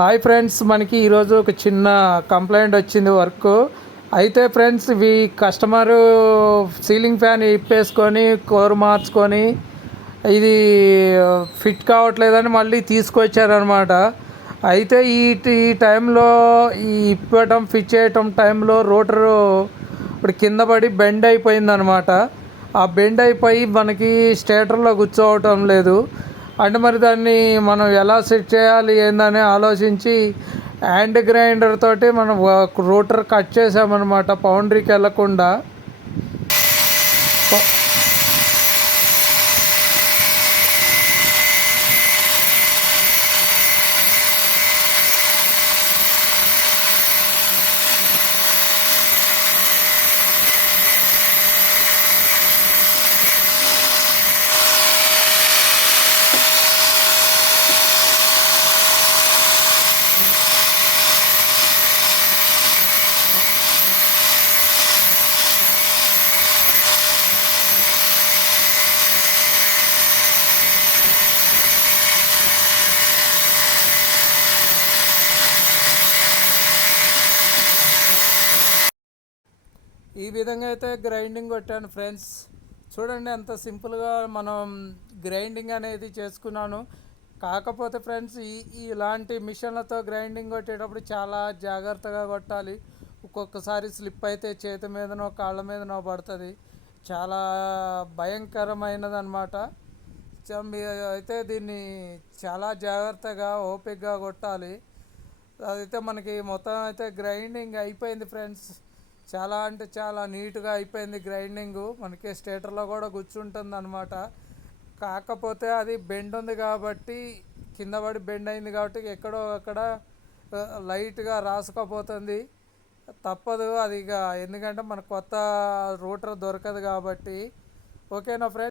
Hi friends, మనకి ఈరోజు ఒక చిన్న కంప్లైంట్ వచ్చింది వర్క్ అయితే. ఫ్రెండ్స్, ఇవి కస్టమరు సీలింగ్ ఫ్యాన్ ఇప్పేసుకొని కోరు మార్చుకొని ఇది ఫిట్ కావట్లేదని మళ్ళీ తీసుకొచ్చారనమాట. అయితే ఈ టైంలో ఈ ఇప్పటం ఫిట్ చేయటం టైంలో రోటరు ఇప్పుడు కింద పడి బెండ్ అయిపోయిందనమాట. ఆ బెండ్ అయిపోయి మనకి స్టేటర్లో కూర్చోవటం లేదు. అంటే మరి దాన్ని మనం ఎలా సెట్ చేయాలి ఏందని ఆలోచించి హ్యాండ్ గ్రైండర్ తోటి మనం రూటర్ కట్ చేసామన్నమాట, బౌండరీకి వెళ్ళకుండా. ఈ విధంగా అయితే గ్రైండింగ్ కొట్టాను ఫ్రెండ్స్. చూడండి ఎంత సింపుల్గా మనం గ్రైండింగ్ అనేది చేసుకున్నాను. కాకపోతే ఫ్రెండ్స్, ఇలాంటి మిషన్లతో గ్రైండింగ్ కొట్టేటప్పుడు చాలా జాగ్రత్తగా కొట్టాలి. ఒక్కొక్కసారి స్లిప్ అయితే చేతి మీదనో కాళ్ళ మీదనో పడుతుంది. చాలా భయంకరమైనది అనమాట. అయితే దీన్ని చాలా జాగ్రత్తగా ఓపికగా కొట్టాలి. అదైతే మనకి మొత్తం అయితే గ్రైండింగ్ అయిపోయింది ఫ్రెండ్స్. చాలా అంటే చాలా నీట్గా అయిపోయింది గ్రైండింగు. మనకి స్టేటర్లో కూడా కూర్చుంటుంది అనమాట. కాకపోతే అది బెండ్ ఉంది కాబట్టి, కింద పడి బెండ్ అయింది కాబట్టి ఎక్కడో అక్కడ లైట్గా రాసుకపోతుంది. తప్పదు అది ఇక, ఎందుకంటే మన కొత్త రూటర్ దొరకదు కాబట్టి. ఓకేనా ఫ్రెండ్స్?